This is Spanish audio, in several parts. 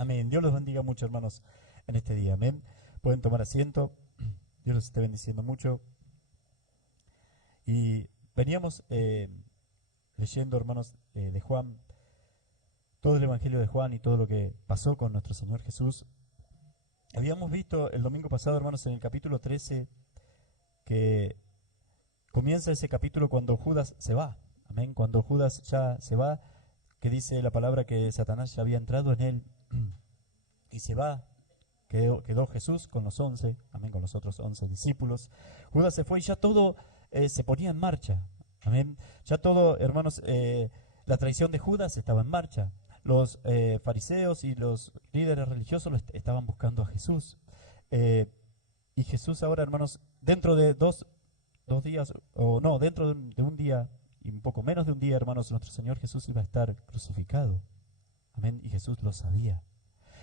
Amén. Dios los bendiga mucho, hermanos, en este día. Amén. Pueden tomar asiento. Dios los esté bendiciendo mucho. Y veníamos leyendo, hermanos, de Juan, todo el Evangelio de Juan y todo lo que pasó con nuestro Señor Jesús. Habíamos visto el domingo pasado, hermanos, en el capítulo 13, que comienza ese capítulo cuando Judas se va. Amén. Cuando Judas ya se va, que dice la palabra que Satanás ya había entrado en él y se va. Quedó Jesús con los 11, amén, con los otros 11 discípulos. Judas se fue y ya todo se ponía en marcha. Amén. Ya todo, hermanos, la traición de Judas estaba en marcha. Los fariseos y los líderes religiosos estaban buscando a Jesús. Y Jesús ahora, hermanos, dentro de dos días, o no, dentro de un día y un poco menos de un día, hermanos, nuestro Señor Jesús iba a estar crucificado. Amén. Y Jesús lo sabía.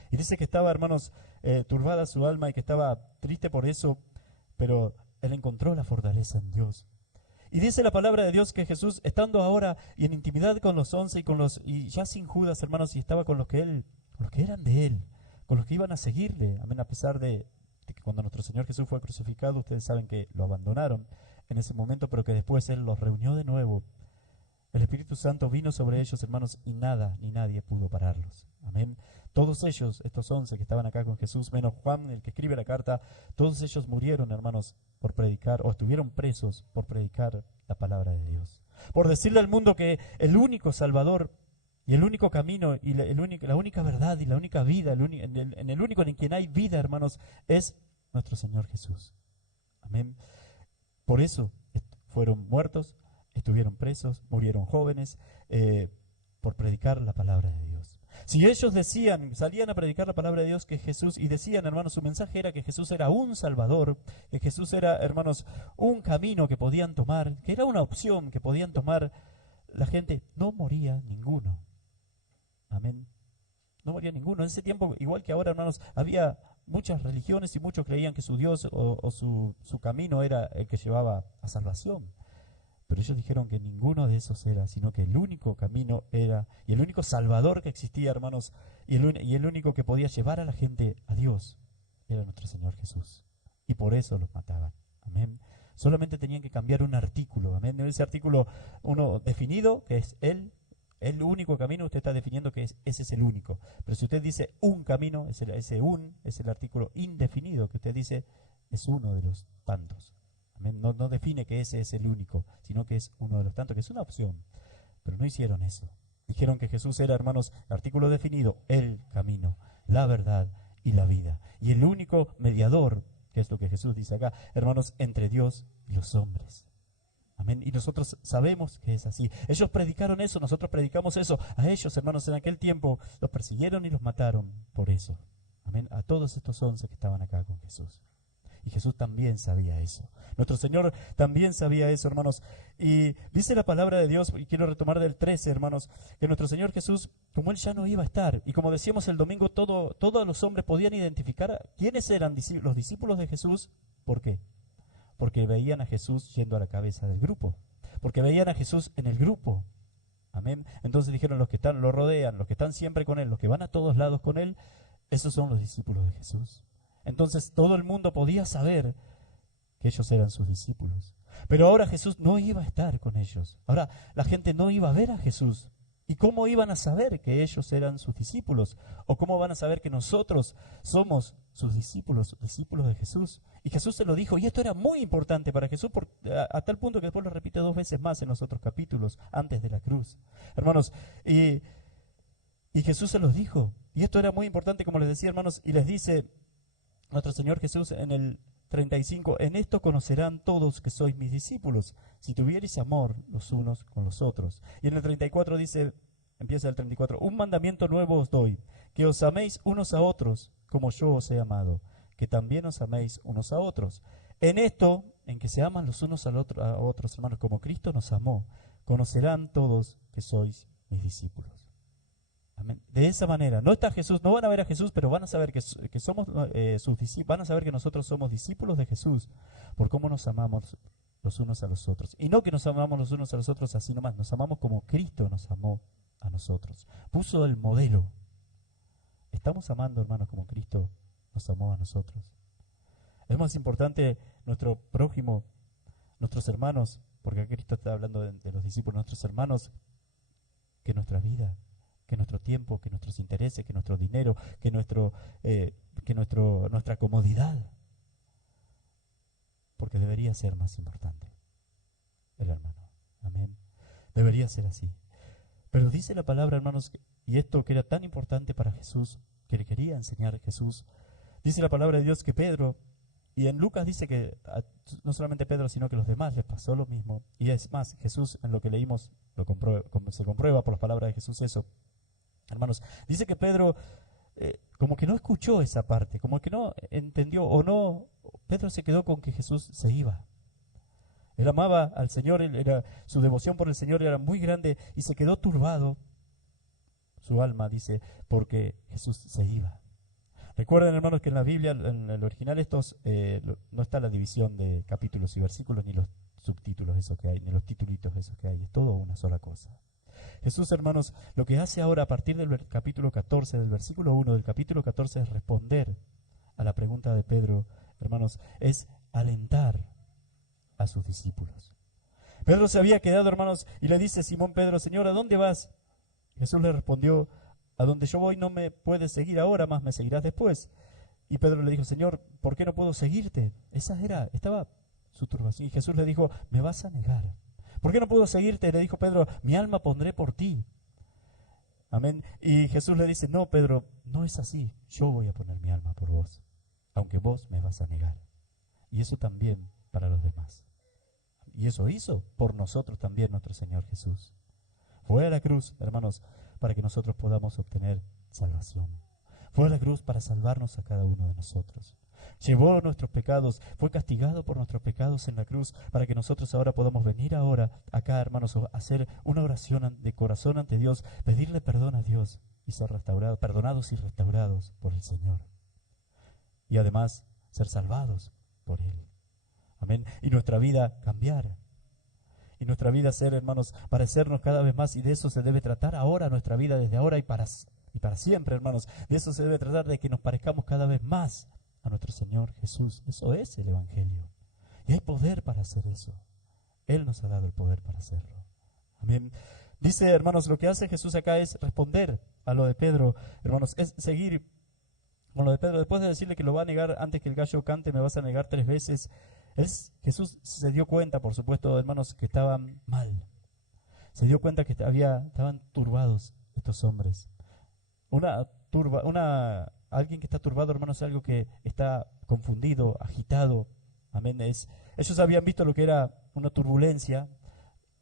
Y dice que estaba, hermanos, turbada su alma y que estaba triste por eso, pero él encontró la fortaleza en Dios. Y dice la palabra de Dios que Jesús, estando ahora y en intimidad con los 11 y ya sin Judas, hermanos, y estaba con los que eran de él, con los que iban a seguirle, amén, a pesar de que cuando nuestro Señor Jesús fue crucificado, ustedes saben que lo abandonaron en ese momento, pero que después él los reunió de nuevo. El Espíritu Santo vino sobre ellos, hermanos, y nada ni nadie pudo pararlos. Amén. Todos ellos, estos 11 que estaban acá con Jesús, menos Juan, el que escribe la carta, todos ellos murieron, hermanos, por predicar, o estuvieron presos por predicar la palabra de Dios. Por decirle al mundo que el único Salvador y el único camino y la única verdad y la única vida, en el único en quien hay vida, hermanos, es nuestro Señor Jesús. Amén. Por eso fueron muertos, estuvieron presos, murieron jóvenes, por predicar la palabra de Dios. Si ellos salían a predicar la palabra de Dios, que Jesús, y decían, hermanos, su mensaje era que Jesús era un Salvador, que Jesús era, hermanos, un camino que podían tomar, que era una opción que podían tomar, la gente no moría ninguno. Amén. No moría ninguno. En ese tiempo, igual que ahora, hermanos, había muchas religiones y muchos creían que su Dios o su camino era el que llevaba a salvación. Pero ellos dijeron que ninguno de esos era, sino que el único camino era, y el único Salvador que existía, hermanos, y el único que podía llevar a la gente a Dios, era nuestro Señor Jesús. Y por eso los mataban. Amén. Solamente tenían que cambiar un artículo. Amén. Ese artículo, uno definido, que es el único camino, usted está definiendo que ese es el único. Pero si usted dice un camino, es el artículo indefinido, que usted dice es uno de los tantos. No define que ese es el único, sino que es uno de los tantos, que es una opción. Pero no hicieron eso. Dijeron que Jesús era, hermanos, artículo definido, el camino, la verdad y la vida. Y el único mediador, que es lo que Jesús dice acá, hermanos, entre Dios y los hombres. Amén. Y nosotros sabemos que es así. Ellos predicaron eso, nosotros predicamos eso. A ellos, hermanos, en aquel tiempo los persiguieron y los mataron por eso. Amén. A todos estos 11 que estaban acá con Jesús. Y Jesús también sabía eso. Nuestro Señor también sabía eso, hermanos. Y dice la palabra de Dios, y quiero retomar del 13, hermanos, que nuestro Señor Jesús, como Él ya no iba a estar, y como decíamos el domingo, todos los hombres podían identificar quiénes eran los discípulos de Jesús. ¿Por qué? Porque veían a Jesús yendo a la cabeza del grupo. Porque veían a Jesús en el grupo. Amén. Entonces dijeron, los que lo rodean, los que están siempre con Él, los que van a todos lados con Él, esos son los discípulos de Jesús. Entonces todo el mundo podía saber que ellos eran sus discípulos. Pero ahora Jesús no iba a estar con ellos. Ahora la gente no iba a ver a Jesús. ¿Y cómo iban a saber que ellos eran sus discípulos? ¿O cómo van a saber que nosotros somos sus discípulos, discípulos de Jesús? Y Jesús se lo dijo, y esto era muy importante para Jesús, a tal punto que después lo repite 2 veces más en los otros capítulos, antes de la cruz. Hermanos, y Jesús se los dijo. Y esto era muy importante, como les decía, hermanos, y les dice nuestro Señor Jesús en el 35, en esto conocerán todos que sois mis discípulos, si tuviereis amor los unos con los otros. Y en el 34 dice, empieza el 34, un mandamiento nuevo os doy, que os améis unos a otros, como yo os he amado, que también os améis unos a otros. En esto, en que se aman los unos a otros, hermanos, como Cristo nos amó, conocerán todos que sois mis discípulos. Amén. De esa manera, no está Jesús, no van a ver a Jesús, pero van a saber que somos sus discípulos, van a saber que nosotros somos discípulos de Jesús por cómo nos amamos los unos a los otros. Y no que nos amamos los unos a los otros así nomás, nos amamos como Cristo nos amó a nosotros. Puso el modelo. estamos amando, hermanos, como Cristo nos amó a nosotros. Es más importante nuestro prójimo, nuestros hermanos, porque aquí Cristo está hablando de los discípulos, nuestros hermanos, que nuestra vida, que nuestro tiempo, que nuestros intereses, que nuestro dinero, nuestra comodidad, porque debería ser más importante el hermano. Amén. Debería ser así. Pero dice la palabra, hermanos, y esto que era tan importante para Jesús, que le quería enseñar a Jesús, dice la palabra de Dios que Pedro, y en Lucas dice que no solamente Pedro, sino que a los demás les pasó lo mismo. Y es más, Jesús, en lo que leímos, se comprueba por las palabras de Jesús eso. Hermanos, dice que Pedro como que no escuchó esa parte, como que no entendió o no. Pedro se quedó con que Jesús se iba. Él amaba al Señor, su devoción por el Señor era muy grande y se quedó turbado, su alma, dice, porque Jesús se iba. Recuerden, hermanos, que en la Biblia, en el original, no está la división de capítulos y versículos, ni los subtítulos esos que hay, ni los titulitos esos que hay. Es todo una sola cosa. Jesús, hermanos, lo que hace ahora a partir del capítulo 14, del versículo 1 del capítulo 14, es responder a la pregunta de Pedro, hermanos, es alentar a sus discípulos. Pedro se había quedado, hermanos, y le dice Simón Pedro, Señor, ¿a dónde vas? Jesús le respondió, a donde yo voy no me puedes seguir ahora, más me seguirás después. Y Pedro le dijo, Señor, ¿por qué no puedo seguirte? Estaba su turbación. Y Jesús le dijo, me vas a negar. ¿Por qué no puedo seguirte? Le dijo Pedro, mi alma pondré por ti. Amén. Y Jesús le dice, no, Pedro, no es así. Yo voy a poner mi alma por vos, aunque vos me vas a negar. Y eso también para los demás. Y eso hizo por nosotros también nuestro Señor Jesús. Fue a la cruz, hermanos, para que nosotros podamos obtener salvación. Fue a la cruz para salvarnos a cada uno de nosotros. Llevó nuestros pecados, fue castigado por nuestros pecados en la cruz para que nosotros ahora podamos venir ahora acá, hermanos, a hacer una oración de corazón ante Dios, pedirle perdón a Dios y ser restaurados, perdonados y restaurados por el Señor. Y además ser salvados por Él. Amén. Y nuestra vida cambiar. Y nuestra vida ser, hermanos, parecernos cada vez más. Y de eso se debe tratar ahora nuestra vida, desde ahora y para siempre, hermanos. De eso se debe tratar, de que nos parezcamos cada vez más a nuestro Señor Jesús. Eso es el Evangelio. Y hay poder para hacer eso. Él nos ha dado el poder para hacerlo. Amén. Dice, hermanos, lo que hace Jesús acá es responder a lo de Pedro, hermanos, es seguir con lo de Pedro. Después de decirle que lo va a negar antes que el gallo cante, me vas a negar 3 veces. Jesús se dio cuenta, por supuesto, hermanos, que estaban mal. Se dio cuenta que estaban turbados estos hombres. Alguien que está turbado, hermanos, es algo que está confundido, agitado. Amén. Ellos habían visto lo que era una turbulencia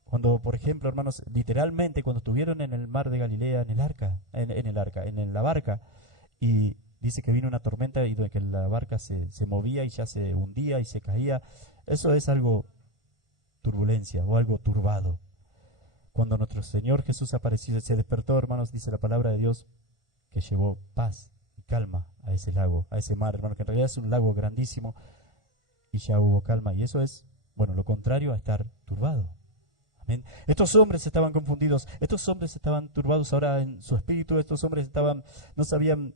cuando, por ejemplo, hermanos, literalmente cuando estuvieron en el mar de Galilea, en la barca, y dice que vino una tormenta y que la barca se movía y ya se hundía y se caía. Eso es algo turbulencia o algo turbado. Cuando nuestro Señor Jesús apareció, se despertó, hermanos, dice la palabra de Dios, que llevó paz y calma a ese lago, a ese mar, hermano, que en realidad es un lago grandísimo, y ya hubo calma. Y eso es, bueno, lo contrario a estar turbado. Amén. Estos hombres estaban confundidos, estos hombres estaban turbados ahora en su espíritu, estos hombres no sabían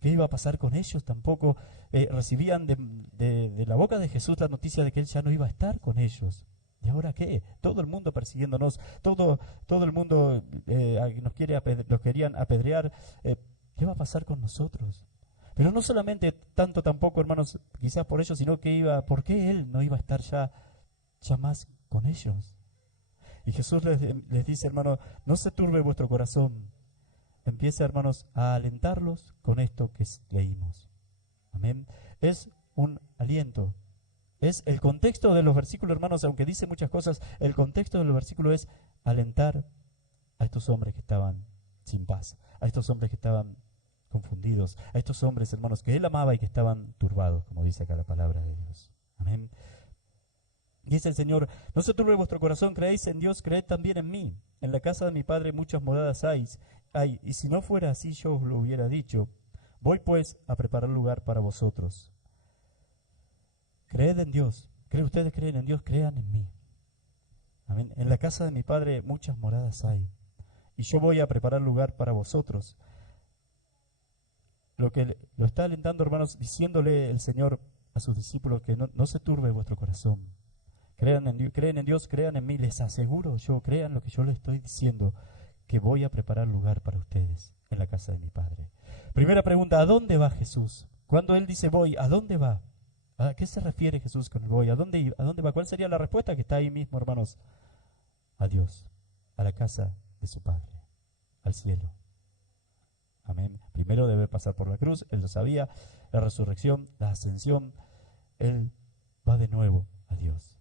qué iba a pasar con ellos, tampoco recibían de la boca de Jesús la noticia de que Él ya no iba a estar con ellos. ¿Y ahora qué? Todo el mundo persiguiéndonos, todo el mundo nos querían apedrear. ¿Qué va a pasar con nosotros? Pero no solamente tanto tampoco, hermanos, quizás por ellos, sino ¿por qué Él no iba a estar ya más con ellos? Y Jesús les dice, hermanos, no se turbe vuestro corazón. Empieza, hermanos, a alentarlos con esto que leímos. Amén. Es un aliento. Es el contexto de los versículos, hermanos, aunque dice muchas cosas, el contexto de los versículos es alentar a estos hombres que estaban sin paz, a estos hombres que estaban confundidos, a estos hombres, hermanos, que Él amaba y que estaban turbados, como dice acá la palabra de Dios. Amén. Dice el Señor, no se turbe vuestro corazón, creéis en Dios, creed también en mí. En la casa de mi Padre muchas moradas hay, y si no fuera así yo os lo hubiera dicho. Voy pues a preparar lugar para vosotros. Creed en Dios, ustedes creen en Dios, crean en mí. Amén. En la casa de mi Padre muchas moradas hay, y yo voy a preparar lugar para vosotros. lo que lo está alentando, hermanos, diciéndole el Señor a sus discípulos que no se turbe vuestro corazón. Creen en Dios, crean en mí, les aseguro yo, crean lo que yo les estoy diciendo, que voy a preparar lugar para ustedes en la casa de mi Padre. Primera pregunta, ¿a dónde va Jesús? Cuando Él dice voy, ¿a dónde va? ¿A qué se refiere Jesús con el voy? ¿A dónde va? ¿Cuál sería la respuesta? Que está ahí mismo, hermanos. A Dios, a la casa de su Padre, al cielo. Amén. Primero debe pasar por la cruz, Él lo sabía, la resurrección, la ascensión. Él va de nuevo a Dios.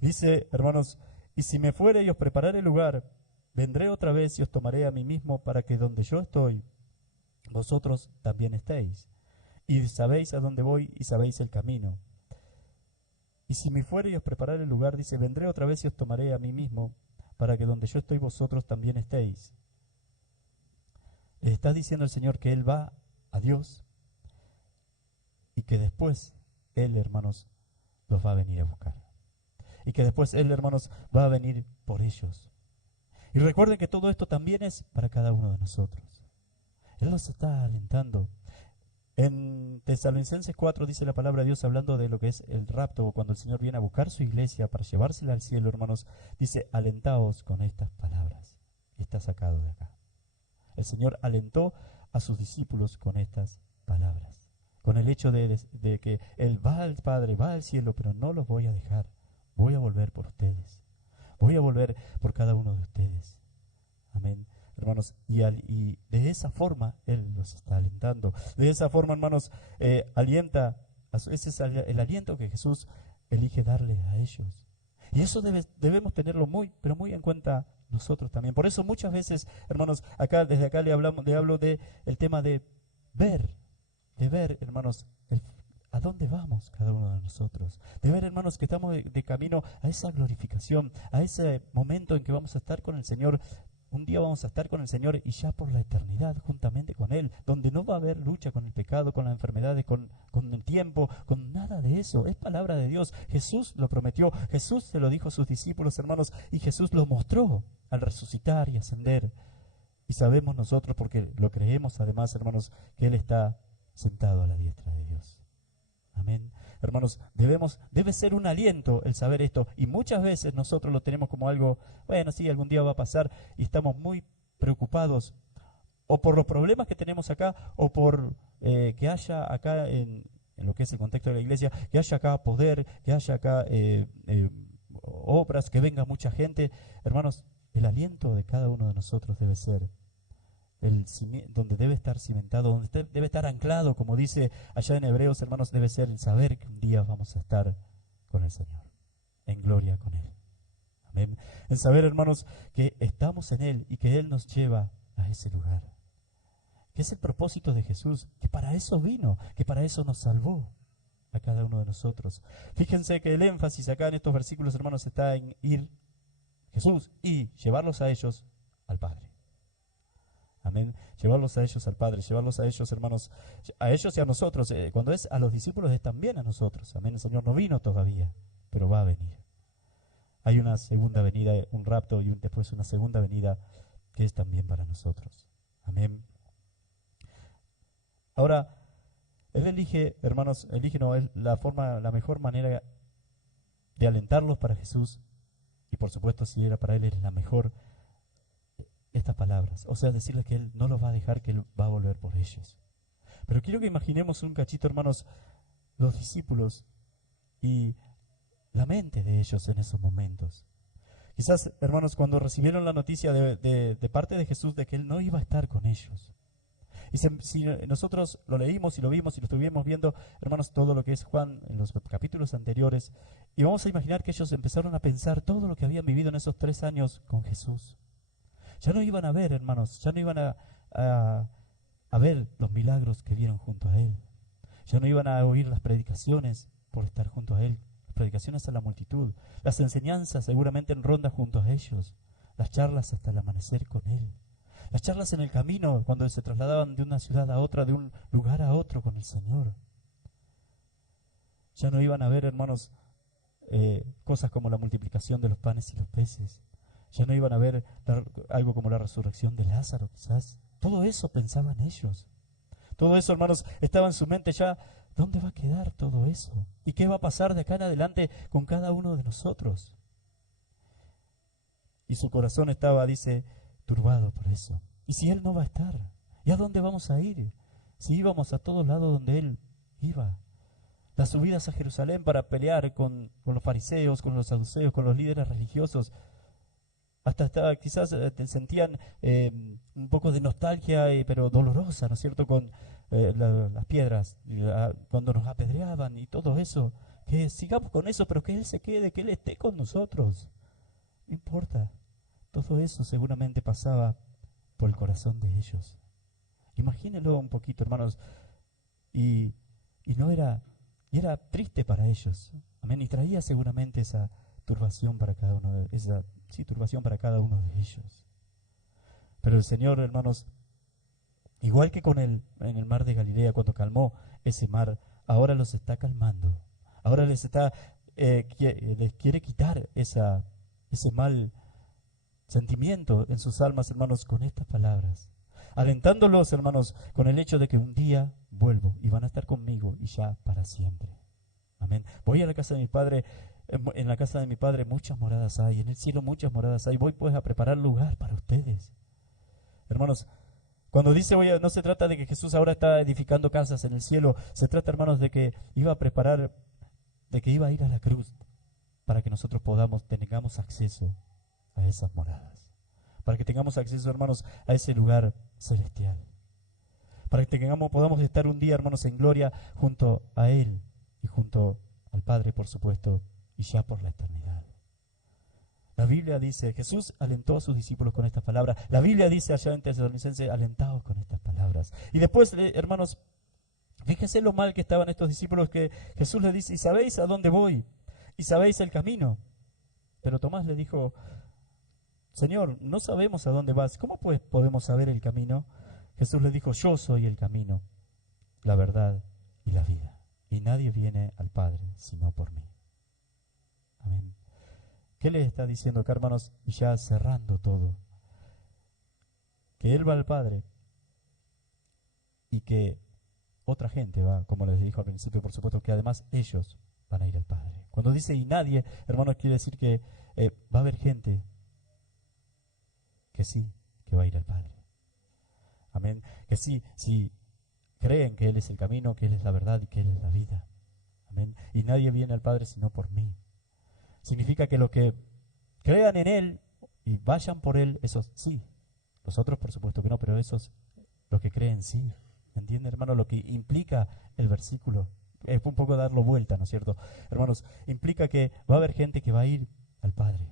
Dice, hermanos, y si me fuere y os prepararé el lugar, vendré otra vez y os tomaré a mí mismo para que donde yo estoy, vosotros también estéis. Y sabéis a dónde voy y sabéis el camino. Y si me fuere y os prepararé el lugar, dice, vendré otra vez y os tomaré a mí mismo para que donde yo estoy, vosotros también estéis. Les está diciendo el Señor que Él va a Dios y que después Él, hermanos, los va a venir a buscar. Y que después Él, hermanos, va a venir por ellos. Y recuerden que todo esto también es para cada uno de nosotros. Él nos está alentando. En Tesalonicenses 4 dice la palabra de Dios, hablando de lo que es el rapto, cuando el Señor viene a buscar su iglesia para llevársela al cielo, hermanos, dice, alentaos con estas palabras. Y está sacado de acá. El Señor alentó a sus discípulos con estas palabras. Con el hecho de que Él va al Padre, va al cielo, pero no los voy a dejar. Voy a volver por ustedes. Voy a volver por cada uno de ustedes. Amén. Hermanos, y de esa forma Él los está alentando. De esa forma, hermanos, alienta. Ese es el aliento que Jesús elige darle a ellos. Y eso debemos tenerlo pero muy en cuenta nosotros también. Por eso muchas veces, hermanos, desde acá le hablo del tema de ver, hermanos, ¿a dónde vamos cada uno de nosotros? De ver, hermanos, que estamos de camino a esa glorificación, a ese momento en que vamos a estar con el Señor. Un día vamos a estar con el Señor y ya por la eternidad juntamente con Él, donde no va a haber lucha con el pecado, con las enfermedades, con el tiempo, con nada de eso. Es palabra de Dios. Jesús lo prometió, Jesús se lo dijo a sus discípulos, hermanos, y Jesús lo mostró al resucitar y ascender. Y sabemos nosotros, porque lo creemos además, hermanos, que Él está sentado a la diestra de Dios. Amén. Hermanos, debe ser un aliento el saber esto, y muchas veces nosotros lo tenemos como algo, bueno, sí, algún día va a pasar, y estamos muy preocupados, o por los problemas que tenemos acá, o por que haya acá en lo que es el contexto de la iglesia, que haya acá poder, que haya acá obras, que venga mucha gente. Hermanos, el aliento de cada uno de nosotros debe ser donde debe estar cimentado, donde debe estar anclado, como dice allá en Hebreos, hermanos, debe ser el saber que un día vamos a estar con el Señor, en gloria con Él. Amén. El saber, hermanos, que estamos en Él y que Él nos lleva a ese lugar. Que es el propósito de Jesús, que para eso vino, que para eso nos salvó a cada uno de nosotros. Fíjense que el énfasis acá en estos versículos, hermanos, está en ir Jesús y llevarlos a ellos al Padre. Amén. Llevarlos a ellos al Padre, llevarlos a ellos, hermanos, a ellos y a nosotros. Cuando es a los discípulos es también a nosotros. Amén. El Señor no vino todavía, pero va a venir. Hay una segunda venida, un rapto y después una segunda venida que es también para nosotros. Amén. Ahora, Él elige, hermanos, es la mejor manera de alentarlos para Jesús. Y por supuesto, si era para Él, es la mejor estas palabras, o sea, decirles que Él no los va a dejar, que Él va a volver por ellos. Pero quiero que imaginemos un cachito, hermanos, los discípulos y la mente de ellos en esos momentos. Quizás, hermanos, cuando recibieron la noticia de parte de Jesús de que Él no iba a estar con ellos. Y si nosotros lo leímos y lo vimos y lo estuvimos viendo, hermanos, todo lo que es Juan en los capítulos anteriores, y vamos a imaginar que ellos empezaron a pensar todo lo que habían vivido en esos 3 años con Jesús. Ya no iban a ver, hermanos, ya no iban a ver los milagros que vieron junto a Él. Ya no iban a oír las predicaciones por estar junto a Él, las predicaciones a la multitud, las enseñanzas seguramente en ronda junto a ellos, las charlas hasta el amanecer con Él, las charlas en el camino cuando se trasladaban de una ciudad a otra, de un lugar a otro con el Señor. Ya no iban a ver, hermanos, cosas como la multiplicación de los panes y los peces. Ya no iban a ver algo como la resurrección de Lázaro, quizás. Todo eso pensaban ellos. Todo eso, hermanos, estaba en su mente ya. ¿Dónde va a quedar todo eso? ¿Y qué va a pasar de acá en adelante con cada uno de nosotros? Y su corazón estaba, dice, turbado por eso. ¿Y si Él no va a estar? ¿Y a dónde vamos a ir? Si íbamos a todos lados donde Él iba. Las subidas a Jerusalén para pelear con los fariseos, con los saduceos, con los líderes religiosos. Hasta quizás sentían un poco de nostalgia, pero dolorosa, ¿no es cierto?, con las piedras, cuando nos apedreaban y todo eso. Que sigamos con eso, pero que Él se quede, que Él esté con nosotros. No importa. Todo eso seguramente pasaba por el corazón de ellos. Imagínenlo un poquito, hermanos. Y, y no era, y era triste para ellos. Amén. Y traía seguramente esa turbación para cada uno de turbación para cada uno de ellos. Pero el Señor, hermanos, igual que en el mar de Galilea, cuando calmó ese mar, ahora los está calmando. Ahora les quiere quitar ese mal sentimiento en sus almas, hermanos, con estas palabras. Alentándolos, hermanos, con el hecho de que un día vuelvo y van a estar conmigo y ya para siempre. Amén. Voy a la casa de mi Padre. En la casa de mi Padre muchas moradas hay, en el cielo muchas moradas hay. Voy pues a preparar lugar para ustedes. Hermanos, cuando dice no se trata de que Jesús ahora está edificando casas en el cielo, se trata, hermanos, de que iba a preparar, de que iba a ir a la cruz para que nosotros tengamos acceso a esas moradas. Para que tengamos acceso, hermanos, a ese lugar celestial. Para que podamos estar un día, hermanos, en gloria junto a Él y junto al Padre, por supuesto, y ya por la eternidad. La Biblia dice, Jesús alentó a sus discípulos con estas palabras. La Biblia dice allá en Tesalonicenses, alentados con estas palabras. Y después, hermanos, fíjense lo mal que estaban estos discípulos, que Jesús les dice, ¿y sabéis a dónde voy? ¿Y sabéis el camino? Pero Tomás le dijo, Señor, no sabemos a dónde vas. ¿Cómo pues podemos saber el camino? Jesús le dijo, yo soy el camino, la verdad y la vida. Y nadie viene al Padre sino por mí. Amén. ¿Qué le está diciendo acá, hermanos? Ya cerrando todo. Que Él va al Padre y que otra gente va, como les dijo al principio, por supuesto, que además ellos van a ir al Padre. Cuando dice y nadie, hermanos, quiere decir que va a haber gente que sí, que va a ir al Padre. Amén. Que sí, creen que Él es el camino, que Él es la verdad y que Él es la vida. Amén. Y nadie viene al Padre sino por mí. Significa que los que crean en Él y vayan por Él, esos sí. Los otros, por supuesto que no, pero esos, los que creen, sí. ¿Entienden, hermano, lo que implica el versículo? Es un poco darlo vuelta, ¿no es cierto? Hermanos, implica que va a haber gente que va a ir al Padre.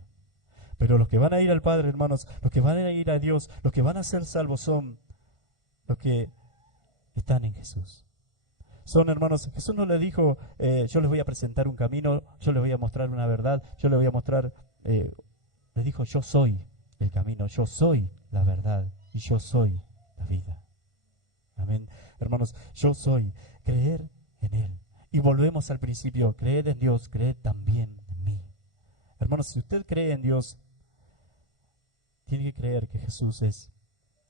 Pero los que van a ir al Padre, hermanos, los que van a ir a Dios, los que van a ser salvos son los que están en Jesús. Son, hermanos, Jesús no les dijo, yo les voy a presentar un camino, yo les voy a mostrar una verdad, yo les voy a mostrar, les dijo, yo soy el camino, yo soy la verdad y yo soy la vida. Amén. Hermanos, yo soy, creer en Él. Y volvemos al principio, creed en Dios, creed también en mí. Hermanos, si usted cree en Dios, tiene que creer que Jesús es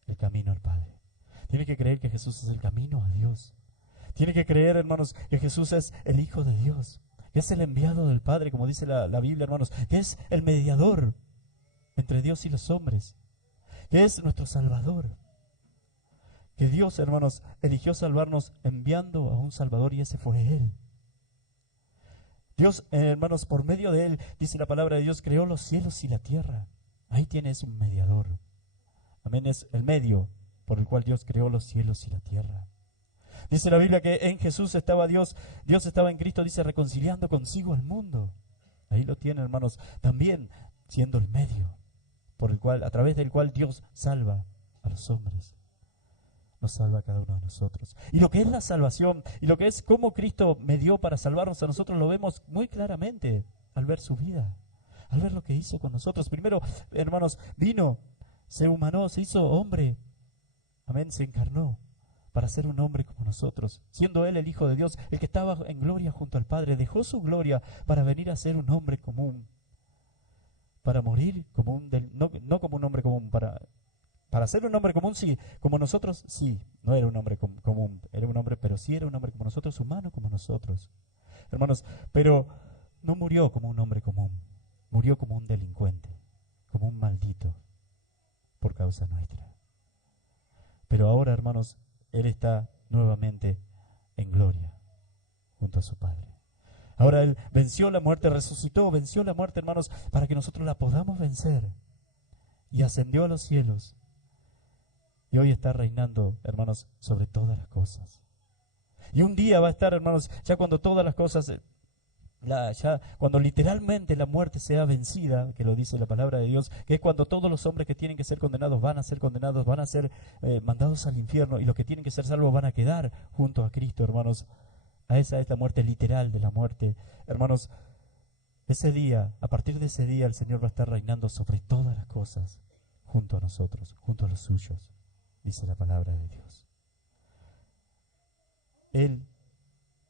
el camino al Padre. Tiene que creer que Jesús es el camino a Dios. Tiene que creer, hermanos, que Jesús es el Hijo de Dios, que es el enviado del Padre, como dice la Biblia, hermanos, que es el mediador entre Dios y los hombres, que es nuestro Salvador. Que Dios, hermanos, eligió salvarnos enviando a un Salvador y ese fue Él. Dios, hermanos, por medio de Él, dice la palabra de Dios, creó los cielos y la tierra. Ahí tienes un mediador. Amén, es el medio por el cual Dios creó los cielos y la tierra. Dice la Biblia que en Jesús estaba Dios estaba en Cristo, dice, reconciliando consigo al mundo. Ahí lo tiene, hermanos, también siendo el medio a través del cual Dios salva a los hombres. Nos salva a cada uno de nosotros. Y lo que es la salvación, y lo que es cómo Cristo medió para salvarnos a nosotros, lo vemos muy claramente al ver su vida, al ver lo que hizo con nosotros. Primero, hermanos, vino, se humanó, se hizo hombre. Amén, se encarnó para ser un hombre como nosotros, siendo Él el Hijo de Dios, el que estaba en gloria junto al Padre, dejó su gloria para venir a ser un hombre común, para morir como no como un hombre común, Para ser un hombre común, sí, como nosotros, sí, no era un hombre común, era un hombre, pero sí era un hombre como nosotros, humano como nosotros, hermanos, pero no murió como un hombre común, murió como un delincuente, como un maldito, por causa nuestra. Pero ahora, hermanos, Él está nuevamente en gloria, junto a su Padre. Ahora Él venció la muerte, resucitó, venció la muerte, hermanos, para que nosotros la podamos vencer. Y ascendió a los cielos. Y hoy está reinando, hermanos, sobre todas las cosas. Y un día va a estar, hermanos, ya cuando todas las cosas, ya cuando literalmente la muerte sea vencida, que lo dice la palabra de Dios, que es cuando todos los hombres que tienen que ser condenados van a ser condenados, van a ser mandados al infierno, y los que tienen que ser salvos van a quedar junto a Cristo, hermanos. A esa es la muerte literal de la muerte. Hermanos, ese día, a partir de ese día, el Señor va a estar reinando sobre todas las cosas, junto a nosotros, junto a los suyos, dice la palabra de Dios. Él,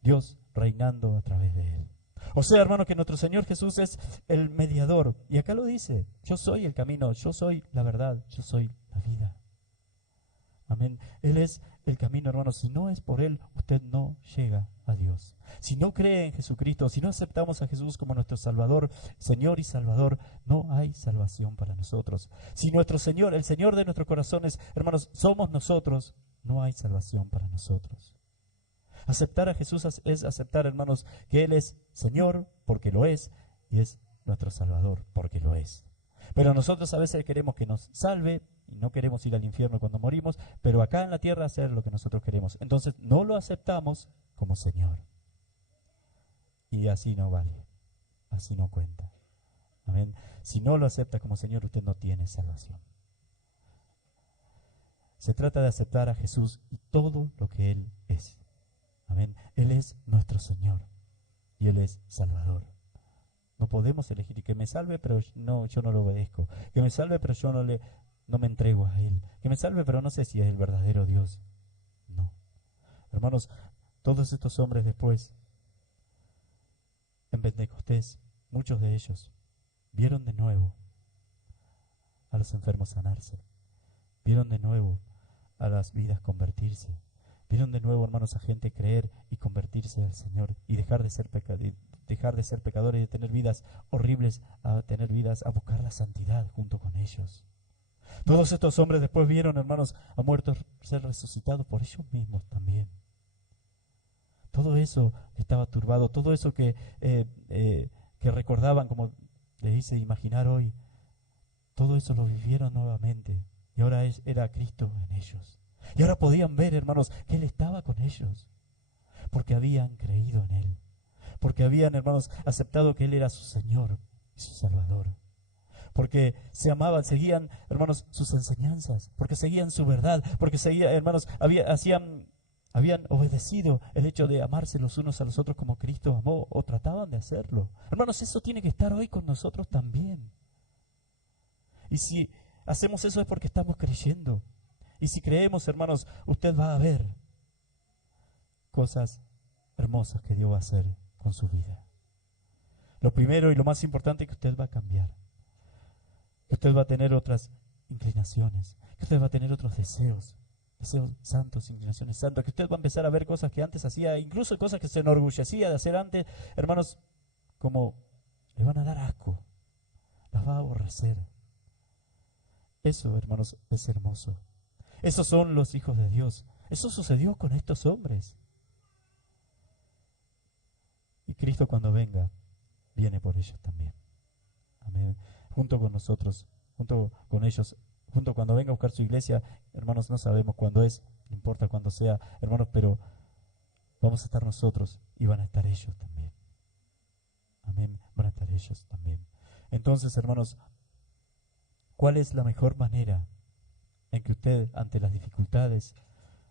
Dios, reinando a través de Él. O sea, hermano, que nuestro Señor Jesús es el mediador. Y acá lo dice, yo soy el camino, yo soy la verdad, yo soy la vida. Amén. Él es el camino, hermano. Si no es por Él, usted no llega a Dios. Si no cree en Jesucristo, si no aceptamos a Jesús como nuestro Salvador, Señor y Salvador, no hay salvación para nosotros. Si nuestro Señor, el Señor de nuestros corazones, hermanos, somos nosotros, no hay salvación para nosotros. Aceptar a Jesús es aceptar, hermanos, que Él es Señor porque lo es, y es nuestro Salvador porque lo es. Pero nosotros a veces queremos que nos salve y no queremos ir al infierno cuando morimos, pero acá en la tierra hacer lo que nosotros queremos. Entonces no lo aceptamos como Señor. Y así no vale, así no cuenta. Amén. Si no lo acepta como Señor, usted no tiene salvación. Se trata de aceptar a Jesús y todo lo que Él es. Amén. Él es nuestro Señor y Él es Salvador. No podemos elegir que me salve, pero no, yo no lo obedezco. Que me salve, pero yo no me entrego a Él. Que me salve, pero no sé si es el verdadero Dios. No. Hermanos, todos estos hombres después, en Pentecostés, muchos de ellos vieron de nuevo a los enfermos sanarse. Vieron de nuevo a las vidas convertirse. Vieron de nuevo, hermanos, a gente creer y convertirse al Señor y dejar de ser pecadores y de tener vidas horribles a tener vidas, a buscar la santidad junto con ellos. Todos estos hombres después vieron, hermanos, a muertos ser resucitados por ellos mismos también. Todo eso estaba turbado, todo eso que recordaban, como le hice imaginar hoy, todo eso lo vivieron nuevamente. Y ahora era Cristo en ellos. Y ahora podían ver, hermanos, que Él estaba con ellos. Porque habían creído en Él. Porque habían, hermanos, aceptado que Él era su Señor y su Salvador. Porque se amaban, seguían, hermanos, sus enseñanzas. Porque seguían su verdad. Porque seguían, hermanos, habían obedecido el hecho de amarse los unos a los otros como Cristo amó, o trataban de hacerlo. Hermanos, eso tiene que estar hoy con nosotros también. Y si hacemos eso es porque estamos creyendo. Y si creemos, hermanos, usted va a ver cosas hermosas que Dios va a hacer con su vida. Lo primero y lo más importante es que usted va a cambiar. Que usted va a tener otras inclinaciones. Que usted va a tener otros deseos. Deseos santos, inclinaciones santas. Que usted va a empezar a ver cosas que antes hacía, incluso cosas que se enorgullecía de hacer antes, hermanos, como le van a dar asco. Las va a aborrecer. Eso, hermanos, es hermoso. Esos son los hijos de Dios. Eso sucedió con estos hombres. Y Cristo cuando venga, viene por ellos también. Amén. Junto con nosotros, junto con ellos, junto cuando venga a buscar su iglesia, hermanos, no sabemos cuándo es, no importa cuándo sea, hermanos, pero vamos a estar nosotros y van a estar ellos también. Amén. Van a estar ellos también. Entonces, hermanos, ¿cuál es la mejor manera en que usted, ante las dificultades,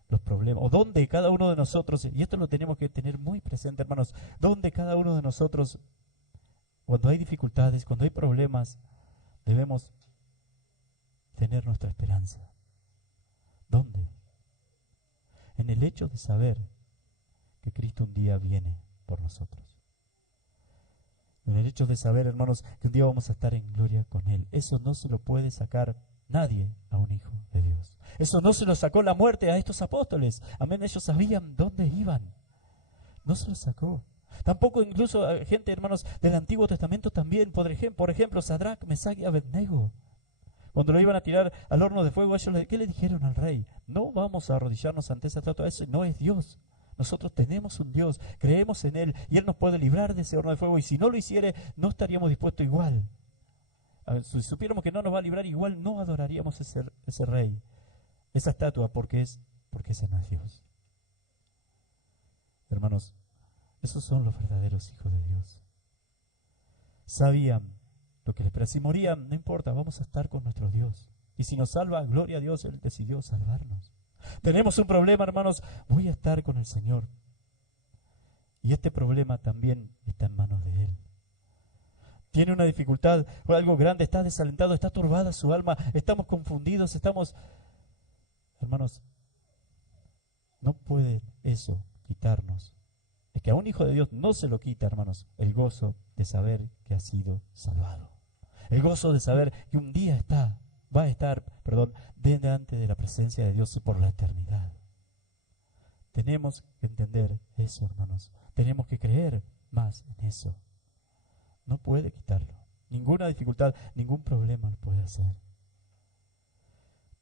los problemas, o donde cada uno de nosotros, y esto lo tenemos que tener muy presente, hermanos, donde cada uno de nosotros, cuando hay dificultades, cuando hay problemas, debemos tener nuestra esperanza? ¿Dónde? En el hecho de saber que Cristo un día viene por nosotros. En el hecho de saber, hermanos, que un día vamos a estar en gloria con Él. Eso no se lo puede sacar nadie a un hijo de Dios. Eso no se lo sacó la muerte a estos apóstoles. Amén, ellos sabían dónde iban. No se lo sacó. Tampoco incluso a gente, hermanos, del Antiguo Testamento también. Por ejemplo, Sadrach, Mesach y Abednego. Cuando lo iban a tirar al horno de fuego, ellos, ¿qué le dijeron al rey? No vamos a arrodillarnos ante esa estatua, ese no es Dios. Nosotros tenemos un Dios, creemos en Él y Él nos puede librar de ese horno de fuego. Y si no lo hiciere, no estaríamos dispuestos igual. Si supiéramos que no nos va a librar, igual no adoraríamos ese rey, esa estatua, porque ese no es Dios. Hermanos, esos son los verdaderos hijos de Dios. Sabían lo que les espera. Si morían, no importa, vamos a estar con nuestro Dios. Y si nos salva, gloria a Dios, Él decidió salvarnos. Tenemos un problema, hermanos, voy a estar con el Señor. Y este problema también está en manos de Él. Tiene una dificultad o algo grande, está desalentado, está turbada su alma, estamos confundidos, hermanos, no puede eso quitarnos. Es que a un hijo de Dios no se lo quita, hermanos, el gozo de saber que ha sido salvado. El gozo de saber que un día va a estar delante de la presencia de Dios por la eternidad. Tenemos que entender eso, hermanos. Tenemos que creer más en eso. No puede quitarlo. Ninguna dificultad, ningún problema lo puede hacer.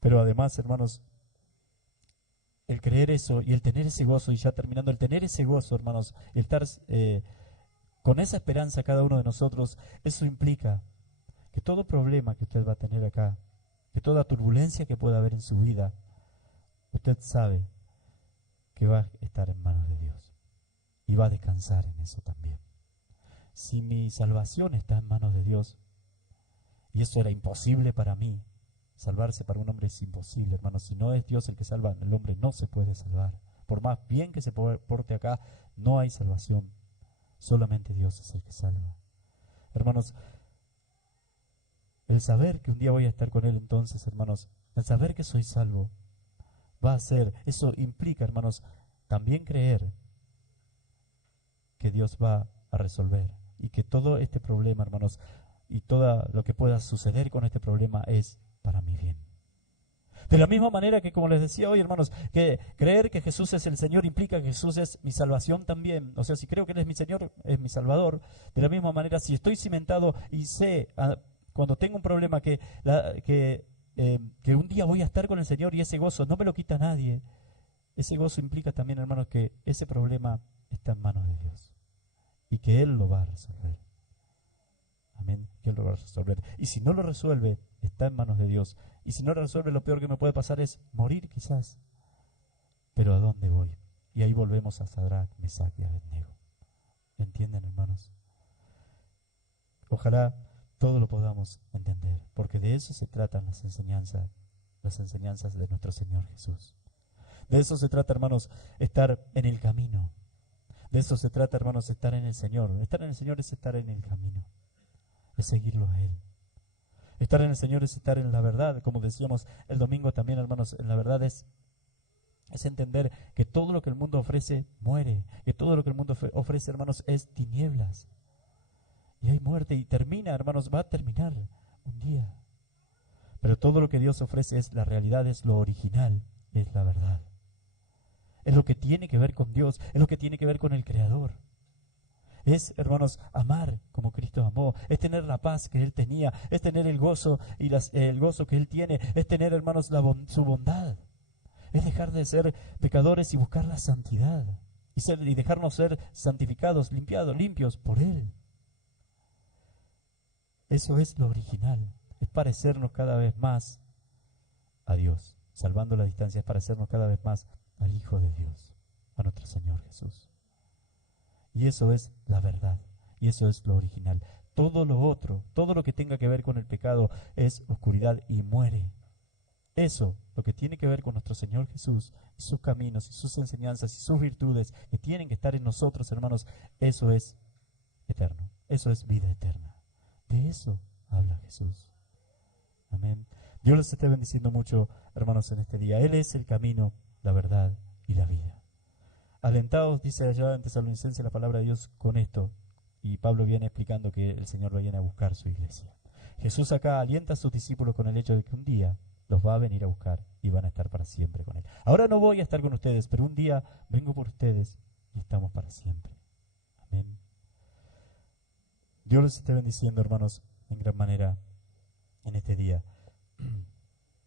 Pero además, hermanos, el creer eso y el tener ese gozo, y ya terminando, el tener ese gozo, hermanos, el estar con esa esperanza cada uno de nosotros, eso implica que todo problema que usted va a tener acá, que toda turbulencia que pueda haber en su vida, usted sabe que va a estar en manos de Dios y va a descansar en eso también. Si mi salvación está en manos de Dios, y eso era imposible para mí, salvarse para un hombre es imposible, hermanos. Si no es Dios el que salva, el hombre no se puede salvar. Por más bien que se porte acá, no hay salvación. Solamente Dios es el que salva. Hermanos, el saber que un día voy a estar con Él, entonces, hermanos, el saber que soy salvo, va a ser, eso implica, hermanos, también creer que Dios va a resolver y que todo este problema, hermanos, y todo lo que pueda suceder con este problema es para mi bien. De la misma manera que, como les decía hoy, hermanos, que creer que Jesús es el Señor implica que Jesús es mi salvación también. O sea, si creo que Él es mi Señor, es mi Salvador. De la misma manera, si estoy cimentado y sé, cuando tengo un problema, que un día voy a estar con el Señor y ese gozo no me lo quita nadie, ese gozo implica también, hermanos, que ese problema está en manos de Dios y que Él lo va a resolver. Amén, que Él lo va a resolver. Y si no lo resuelve, está en manos de Dios. Y si no lo resuelve, lo peor que me puede pasar es morir quizás. Pero ¿a dónde voy? Y ahí volvemos a Sadrach, Mesach y Abednego. ¿Entienden, hermanos? Ojalá todo lo podamos entender, porque de eso se tratan las enseñanzas de nuestro Señor Jesús. De eso se trata, hermanos, estar en el camino. De eso se trata, hermanos, estar en el Señor. Estar en el Señor es estar en el camino, es seguirlo a Él. Estar en el Señor es estar en la verdad, como decíamos el domingo también, hermanos, en la verdad es entender que todo lo que el mundo ofrece muere, que todo lo que el mundo ofrece, hermanos, es tinieblas. Y hay muerte y termina, hermanos, va a terminar un día. Pero todo lo que Dios ofrece es la realidad, es lo original, es la verdad. Es lo que tiene que ver con Dios, es lo que tiene que ver con el Creador. Es, hermanos, amar como Cristo amó, es tener la paz que Él tenía, es tener el gozo y el gozo que Él tiene, es tener, hermanos, su bondad. Es dejar de ser pecadores y buscar la santidad y dejarnos ser santificados, limpios por Él. Eso es lo original, es parecernos cada vez más a Dios, salvando la distancia, es parecernos cada vez más al Hijo de Dios, a nuestro Señor Jesús. Y eso es la verdad, y eso es lo original. Todo lo otro, todo lo que tenga que ver con el pecado es oscuridad y muere. Eso, lo que tiene que ver con nuestro Señor Jesús, y sus caminos, y sus enseñanzas, y sus virtudes, que tienen que estar en nosotros, hermanos, eso es eterno, eso es vida eterna. De eso habla Jesús. Amén. Dios los esté bendiciendo mucho, hermanos, en este día. Él es el camino, la verdad y la vida. Alentados, dice allá en Tesalonicenses la palabra de Dios con esto. Y Pablo viene explicando que el Señor viene a buscar su iglesia. Jesús acá alienta a sus discípulos con el hecho de que un día los va a venir a buscar y van a estar para siempre con Él. Ahora no voy a estar con ustedes, pero un día vengo por ustedes y estamos para siempre. Amén. Dios los esté bendiciendo, hermanos, en gran manera en este día.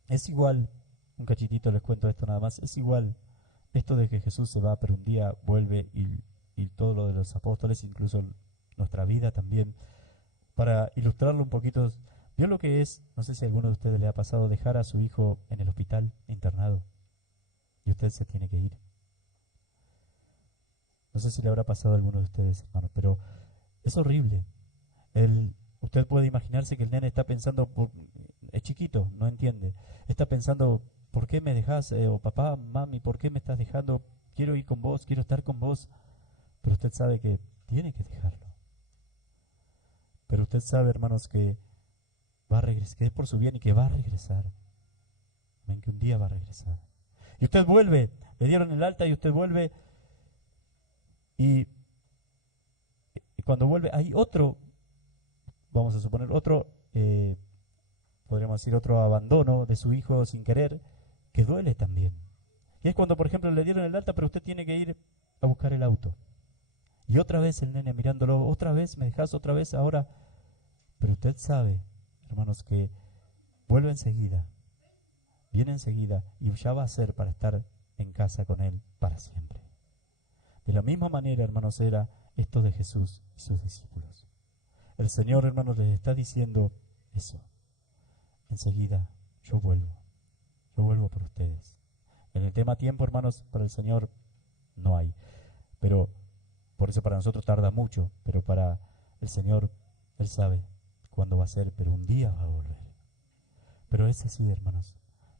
Es igual, un cachitito les cuento esto nada más, es igual esto de que Jesús se va, pero un día vuelve y todo lo de los apóstoles, incluso nuestra vida también, para ilustrarlo un poquito. ¿Vio lo que es? No sé si a alguno de ustedes le ha pasado dejar a su hijo en el hospital internado y usted se tiene que ir. No sé si le habrá pasado a alguno de ustedes, hermano, pero es horrible. Usted puede imaginarse que el nene está pensando, es chiquito, no entiende. Está pensando, ¿por qué me dejas? O papá, mami, ¿por qué me estás dejando? Quiero ir con vos, quiero estar con vos. Pero usted sabe que tiene que dejarlo. Pero usted sabe, hermanos, que va a regresar, que es por su bien y que va a regresar. Amén, que un día va a regresar. Y usted vuelve, le dieron el alta y usted vuelve. Y cuando vuelve, hay otro, vamos a suponer, podríamos decir otro abandono de su hijo sin querer, que duele también. Y es cuando, por ejemplo, le dieron el alta, pero usted tiene que ir a buscar el auto. Y otra vez el nene mirándolo, otra vez me dejas, otra vez ahora. Pero usted sabe, hermanos, que vuelve enseguida, viene enseguida y ya va a ser para estar en casa con Él para siempre. De la misma manera, hermanos, era esto de Jesús y sus discípulos. El Señor, hermanos, les está diciendo eso. Enseguida yo vuelvo por ustedes. En el tema tiempo, hermanos, para el Señor no hay. Pero por eso para nosotros tarda mucho, pero para el Señor, Él sabe cuándo va a ser, pero un día va a volver. Pero es así, hermanos,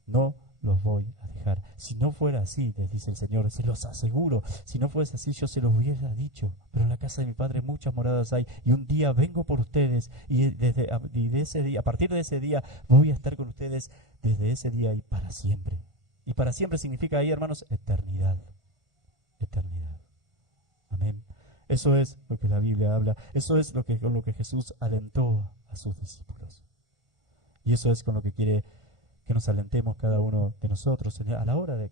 no los voy a dejar. Si no fuera así, les dice el Señor, se los aseguro, si no fuese así yo se los hubiera dicho, pero en la casa de mi Padre muchas moradas hay, y un día vengo por ustedes, y de ese día, a partir de ese día voy a estar con ustedes desde ese día y para siempre. Y para siempre significa ahí, hermanos, eternidad. Eternidad. Amén. Eso es lo que la Biblia habla, eso es con lo que Jesús alentó a sus discípulos. Y eso es con lo que quiere que nos alentemos cada uno de nosotros a la hora de...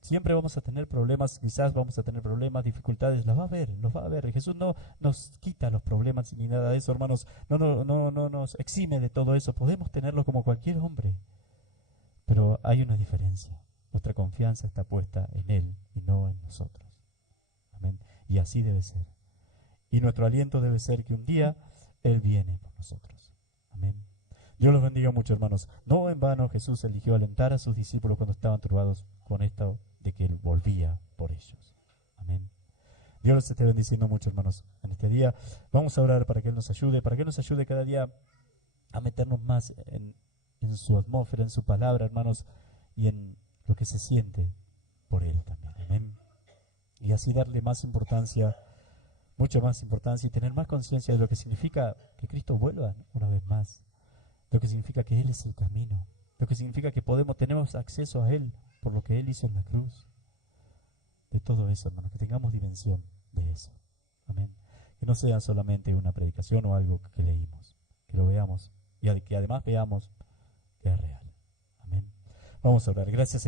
Siempre vamos a tener problemas, quizás vamos a tener problemas, dificultades, los va a ver, los va a ver. Jesús no nos quita los problemas ni nada de eso, hermanos, no nos exime de todo eso. Podemos tenerlo como cualquier hombre, pero hay una diferencia. Nuestra confianza está puesta en Él y no en nosotros. Amén. Y así debe ser. Y nuestro aliento debe ser que un día Él viene por nosotros. Amén. Dios los bendiga mucho, hermanos. No en vano Jesús eligió alentar a sus discípulos cuando estaban turbados con esto de que Él volvía por ellos. Amén. Dios los esté bendiciendo mucho, hermanos. En este día vamos a orar para que Él nos ayude, para que Él nos ayude cada día a meternos más en su atmósfera, en su palabra, hermanos, y en lo que se siente por Él también. Amén. Y así darle más importancia, mucha más importancia, y tener más conciencia de lo que significa que Cristo vuelva una vez más. Lo que significa que Él es el camino, lo que significa que tenemos acceso a Él por lo que Él hizo en la cruz. De todo eso, hermanos, que tengamos dimensión de eso. Amén. Que no sea solamente una predicación o algo que leímos, que lo veamos y que además veamos que es real. Amén. Vamos a orar. Gracias.